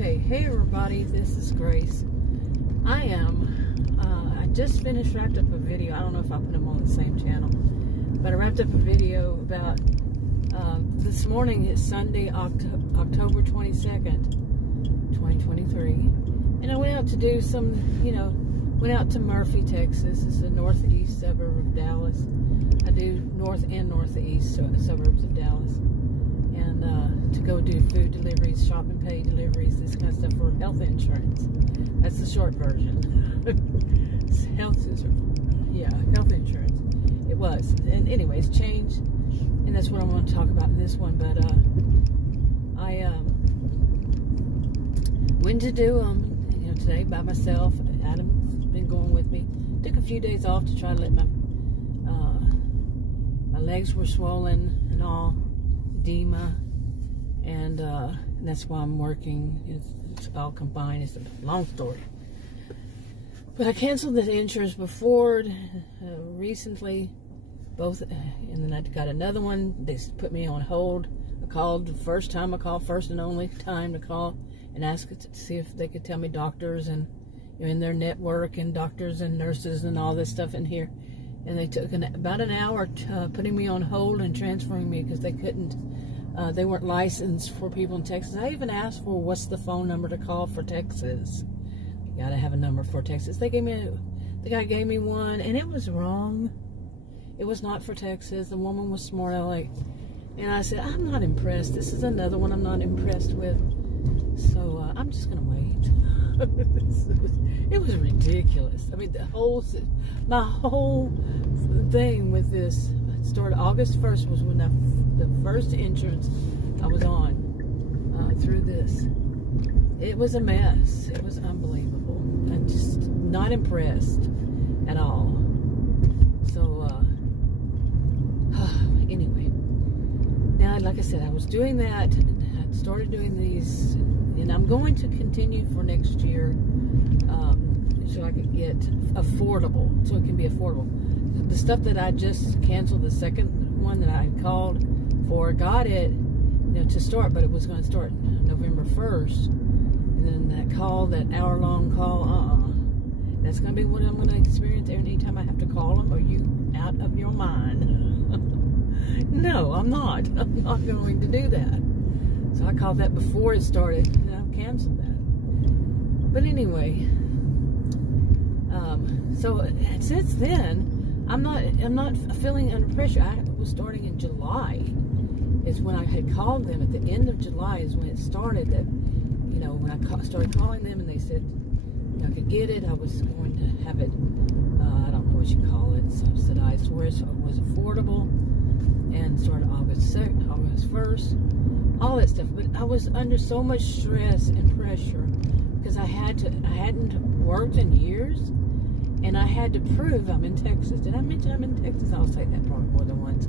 Okay, hey everybody, this is Grace. I just wrapped up a video. I don't know if I put them on the same channel, but I wrapped up a video about this morning. It's Sunday, October 22nd, 2023, and I went out to do some, went out to Murphy, Texas. It's a northeast suburb of Dallas. I do north and northeast suburbs of Dallas, and to go do food deliveries, shop and pay deliveries, this kind of stuff for health insurance. That's the short version. Health insurance. It was, and anyways, changed, and that's what I want to talk about in this one. But I went to do them, today by myself. Adam's been going with me. Took a few days off to try to let my legs were swollen and all, edema, and that's why I'm working. It's all combined. It's a long story. But I canceled the insurance before recently, both, and then I got another one. They put me on hold. I called the first time. I called, first and only time to call and ask to see if they could tell me doctors and in their network and doctors and nurses and all this stuff in here. And they took about an hour putting me on hold and transferring me because they couldn't. They weren't licensed for people in Texas. I even asked for what's the phone number to call for Texas. You gotta have a number for Texas. The guy gave me one, and it was wrong. It was not for Texas. The woman was smart aleck, and I said, I'm not impressed. This is another one I'm not impressed with. So I'm just gonna wait. It was ridiculous. I mean, my whole thing with this started August 1st was when the first insurance I was on through this. It was a mess. It was unbelievable. I'm just not impressed at all. So anyway, now like I said, I was doing that. I started doing these, and I'm going to continue for next year, so I could get affordable, so it can be affordable. The stuff that I just canceled, the second one that I had called for, got it, to start, but it was going to start November 1st. And then that call, that hour-long call, that's going to be what I'm going to experience anytime I have to call them. Are you out of your mind? No, I'm not. I'm not going to do that. So I called that before it started, and I canceled that. But anyway, so since then, I'm not feeling under pressure. I was starting in July, is when I had called them. At the end of July is when it started. That when I started calling them, and they said I could get it. I was going to have it. I don't know what you call it, subsidized, where it was affordable, and started August 1st. All that stuff. But I was under so much stress and pressure because I hadn't worked in years, and I had to prove I'm in Texas. Did I mention I'm in Texas? I'll say that part more than once.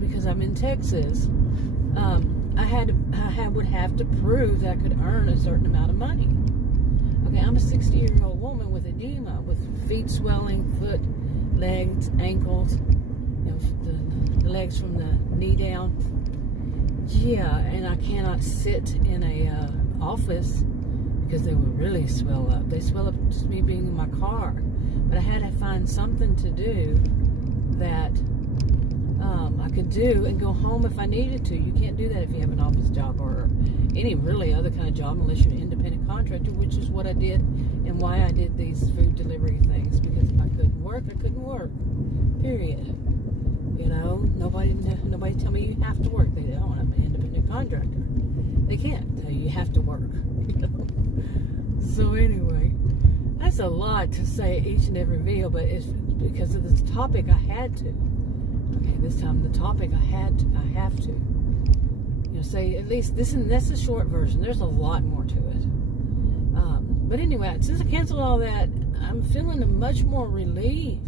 Because I'm in Texas, I would have to prove that I could earn a certain amount of money. Okay, I'm a 60-year-old woman with edema, with feet swelling, foot, legs, ankles, the legs from the knee down. Yeah, and I cannot sit in a office because they would really swell up. They swell up just me being in my car. But I had to find something to do that I could do and go home if I needed to. You can't do that if you have an office job or any really other kind of job unless you're an independent contractor, which is what I did and why I did these food delivery things. Because if I couldn't work, I couldn't work. Period. Nobody tell me you have to work. They don't. I'm an independent contractor. They can't tell you have to work. So anyway, that's a lot to say each and every video, but it's because of this topic I had to. Okay, this time the topic I have to. Say at least this, and that's the short version. There's a lot more to it. But anyway, since I canceled all that, I'm feeling a much more relief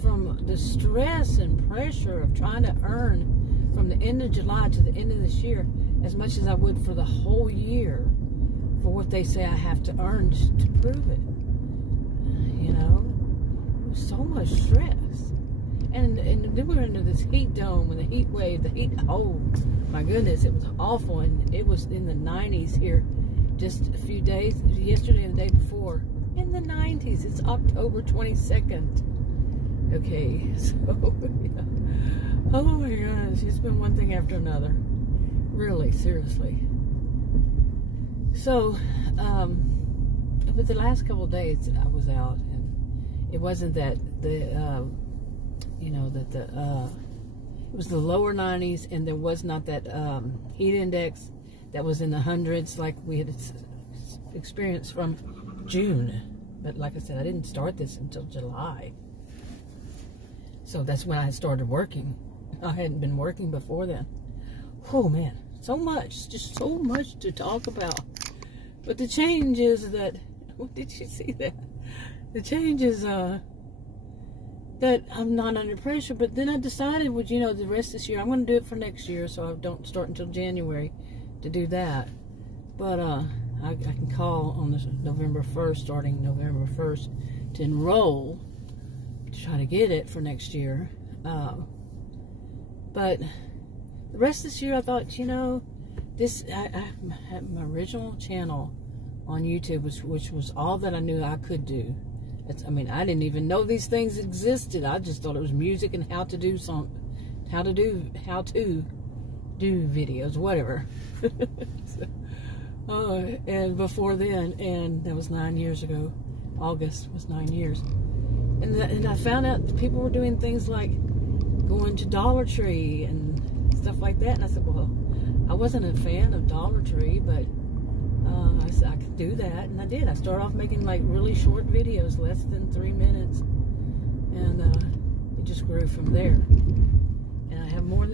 from the stress and pressure of trying to earn from the end of July to the end of this year as much as I would for the whole year for what they say I have to earn to prove it. So much stress. And then we were into this heat dome with a heat wave. Oh my goodness, it was awful. And it was in the 90s here just a few days, yesterday and the day before, in the 90s. It's October 22nd. Okay, so, yeah. Oh my gosh, it's been one thing after another. Really, seriously. So, but the last couple of days I was out, and it wasn't that it was the lower 90s, and there was not that heat index that was in the hundreds like we had experienced from June. But like I said, I didn't start this until July. So that's when I started working. I hadn't been working before then. Oh man, so much, just so much to talk about. But the change is that, what did you see that? The change is that I'm not under pressure, but then I decided, well, you know, the rest of this year, I'm going to do it for next year, so I don't start until January to do that. But I can call on this November 1st, starting November 1st, to enroll, to try to get it for next year. But the rest of this year, I thought, you know, I had my original channel on YouTube, which was all that I knew I could do. I mean, I didn't even know these things existed. I just thought it was music and how to do videos, whatever. And before then, and that was 9 years ago. August was 9 years. And I found out that people were doing things like going to Dollar Tree and stuff like that. And I said, well, I wasn't a fan of Dollar Tree, but I said I could do that, and I did. I started off making like really short videos, less than 3 minutes, and it just grew from there. And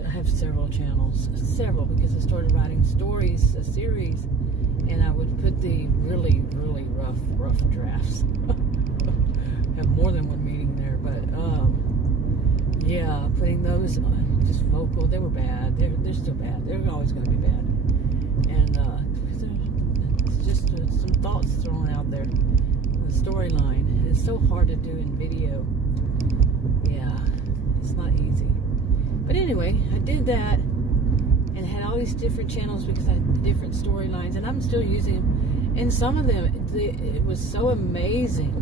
I have several channels, because I started writing stories, a series, and I would put the really, really rough drafts. Have more than one meeting there, but yeah, putting those on, just vocal. They were bad. They're still bad. They're always going to be bad. And just some thoughts thrown out there. The storyline. It's so hard to do in video. Yeah, it's not easy. But anyway, I did that and had all these different channels because I had different storylines, and I'm still using them. And some of them, it was so amazing.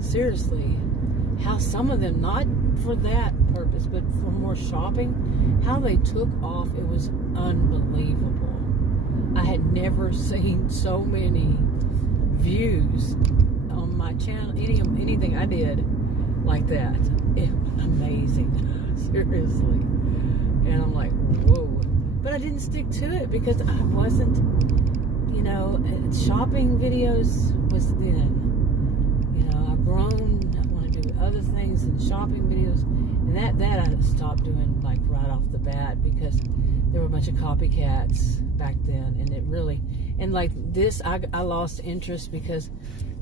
Seriously, how some of them, not for that purpose, but for more shopping, how they took off. It was unbelievable. I had never seen so many views on my channel, anything I did like that. It was amazing, seriously. And I'm like, whoa. But I didn't stick to it because I wasn't, you know, shopping videos was then. You know, I've grown, I want to do other things than shopping videos. And that I stopped doing like right off the bat because there were a bunch of copycats back then, and it really, and like this, I lost interest because,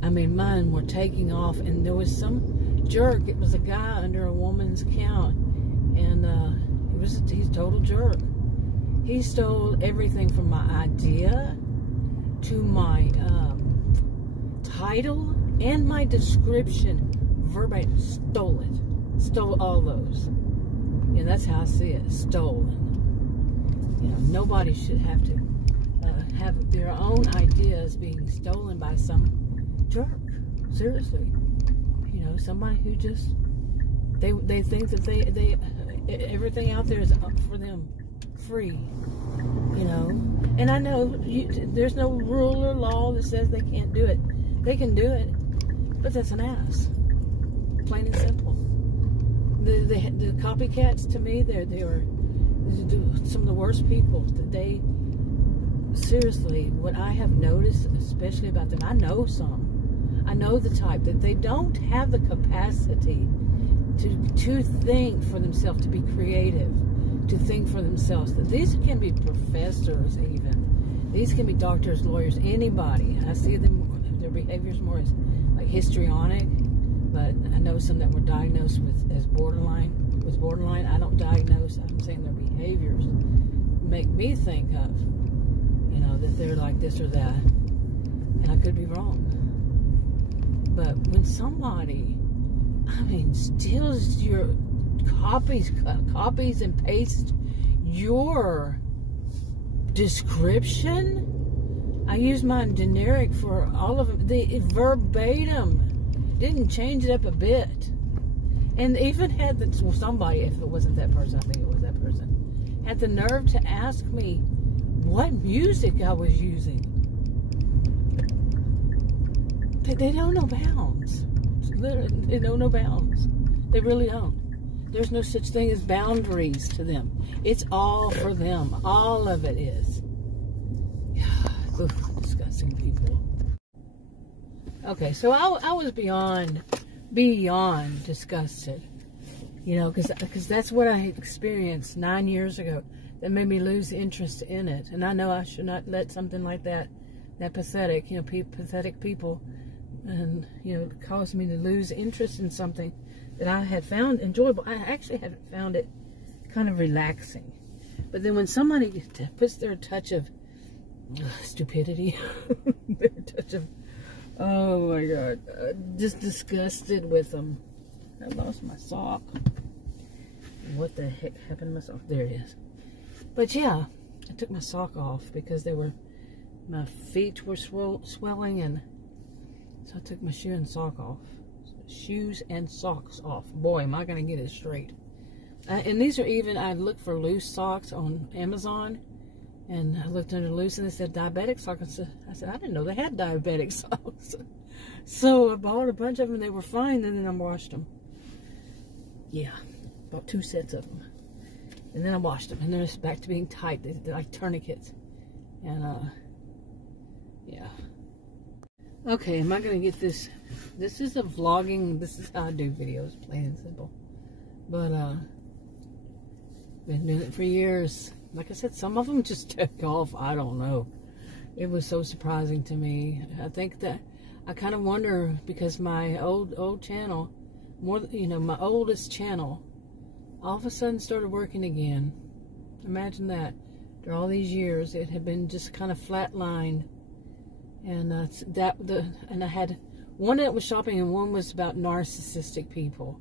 I mean, mine were taking off, and there was some jerk. It was a guy under a woman's account, and he's a total jerk. He stole everything from my idea to my title and my description, verbatim. Stole it. Stole all those. And that's how I see it. Stolen. You know, nobody should have to have their own ideas being stolen by some jerk. Seriously. You know, somebody who just, they think that they everything out there is up for them, free. You know, and I know there's no rule or law that says they can't do it. They can do it, but that's an ass. Plain and simple. The copycats, to me, they were some of the worst people. They, seriously, what I have noticed, especially about them, I know some. I know the type that they don't have the capacity to think for themselves, to be creative, to think for themselves. These can be professors even. These can be doctors, lawyers, anybody. I see them, their behaviors more as like histrionic, but I know some that were diagnosed with borderline. I don't diagnose, I'm saying their behaviors make me think of, you know, that they're like this or that. And I could be wrong. But when somebody, I mean, steals your copies and pastes your description, I used mine generic for all of them. The verbatim. Didn't change it up a bit. And even had somebody, if it wasn't that person, I think it was that person, had the nerve to ask me what music I was using. They don't know bounds. Literally, they don't know bounds. They really don't. There's no such thing as boundaries to them. It's all for them. All of it is. Oof, disgusting people. Okay, so I was beyond disgusted. You know, because that's what I experienced 9 years ago that made me lose interest in it. And I know I should not let something like that pathetic, you know, pathetic people, and, you know, cause me to lose interest in something that I had found enjoyable. I actually had found it kind of relaxing. But then when somebody puts their touch of stupidity, their touch of, oh my God, just disgusted with them. I lost my sock. What the heck happened to my sock? There it is. But yeah, I took my sock off because my feet were swelling, and so I took my shoe and sock off. Shoes and socks off. Boy, am I going to get it straight. And these are even, I looked for loose socks on Amazon, and I looked under loose, and they said diabetic socks. I said, I didn't know they had diabetic socks. So I bought a bunch of them, and they were fine, and then I washed them. Yeah, bought 2 sets of them. And then I washed them, and they're just back to being tight. They're like tourniquets. And, yeah. Okay, am I going to get this? This is a vlogging, this is how I do videos, plain and simple. But, been doing it for years. Like I said, some of them just took off. I don't know. It was so surprising to me. I think that, I kind of wonder, because my old channel, my oldest channel, all of a sudden started working again. Imagine that. After all these years, it had been just kind of flatlined. And and I had one that was shopping, and one was about narcissistic people,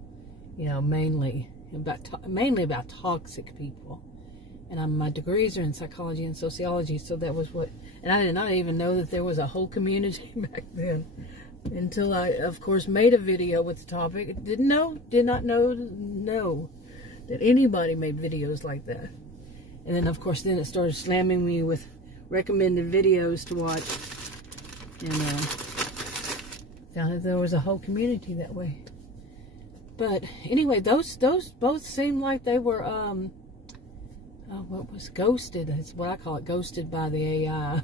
you know, mainly about toxic people. And my degrees are in psychology and sociology, so that was what. And I did not even know that there was a whole community back then, until I, of course, made a video with the topic. Did not know that anybody made videos like that. And then, of course, then it started slamming me with recommended videos to watch. And found that there was a whole community that way. But anyway, those both seemed like they were what was ghosted? That's what I call it, ghosted by the AI.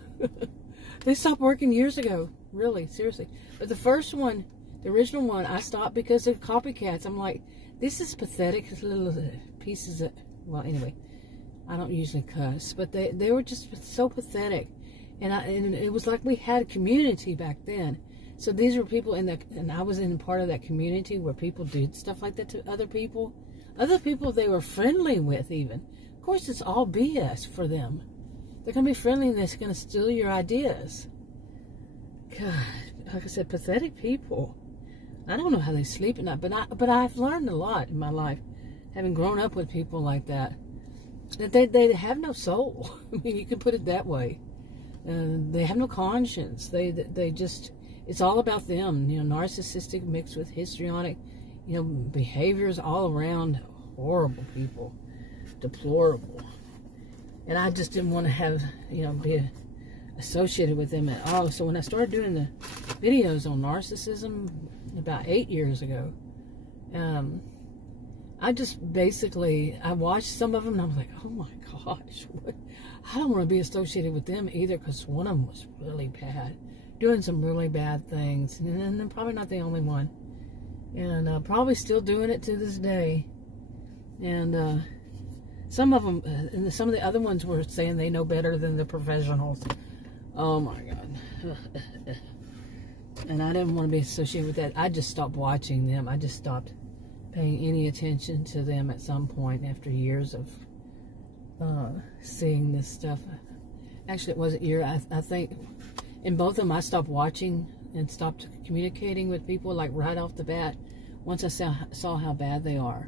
They stopped working years ago, really, seriously. But the first one, the original one, I stopped because of copycats. I'm like, this is pathetic. Little pieces of, well, anyway, I don't usually cuss, but they were just so pathetic. And it was like we had a community back then. So these were people and I was in part of that community where people did stuff like that to other people. Other people they were friendly with even. Of course, it's all BS for them. They're going to be friendly and they're going to steal your ideas. God, like I said, pathetic people. I don't know how they sleep at night, but I've learned a lot in my life, having grown up with people like that. That they have no soul. I mean, you can put it that way. They have no conscience. They just, it's all about them. You know, narcissistic mixed with histrionic, you know, behaviors all around. Horrible people, deplorable. And I just didn't want to have, you know, be associated with them at all. So when I started doing the videos on narcissism about 8 years ago, I just basically, I watched some of them and I was like, oh my gosh, what? I don't want to be associated with them either, because one of them was really bad, doing some really bad things, and I'm probably not the only one, and probably still doing it to this day. And some of them, and some of the other ones were saying they know better than the professionals. Oh my God. And I didn't want to be associated with that. I just stopped watching them. I just stopped paying any attention to them at some point after years of seeing this stuff. Actually, it wasn't year. I think in both of them I stopped watching and stopped communicating with people like right off the bat once I saw how bad they are.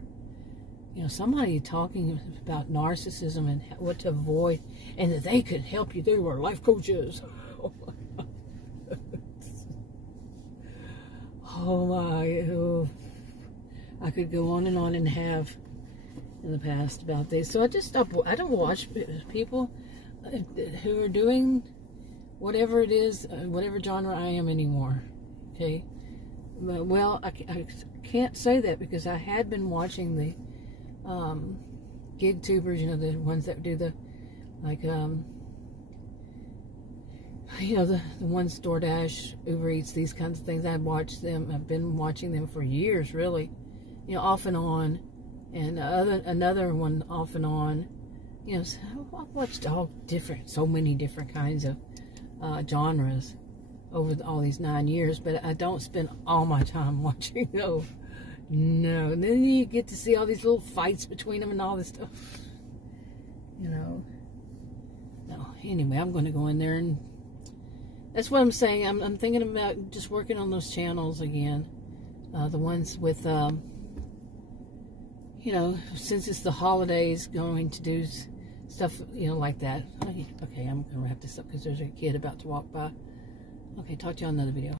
You know, somebody talking about narcissism and what to avoid, and that they could help you. They were life coaches. Oh my oh my, oh, I could go on and have in the past about these. So I just stopped. I don't watch people who are doing whatever it is, whatever genre I am anymore. Okay. Well, I can't say that because I had been watching the gig tubers, you know, the ones that do the, like, you know, the ones DoorDash, Uber Eats, these kinds of things. I've watched them. I've been watching them for years, really. You know, off and on. And another one off and on. You know, so I've watched so many different kinds of genres over all these 9 years, but I don't spend all my time watching those. No. And then you get to see all these little fights between them and all this stuff. You know. No. Anyway, I'm going to go in there and that's what I'm saying. I'm thinking about just working on those channels again. The ones with, you know, since it's the holidays, going to do stuff, you know, like that. Okay, I'm going to wrap this up because there's a kid about to walk by. Okay, talk to you on another video.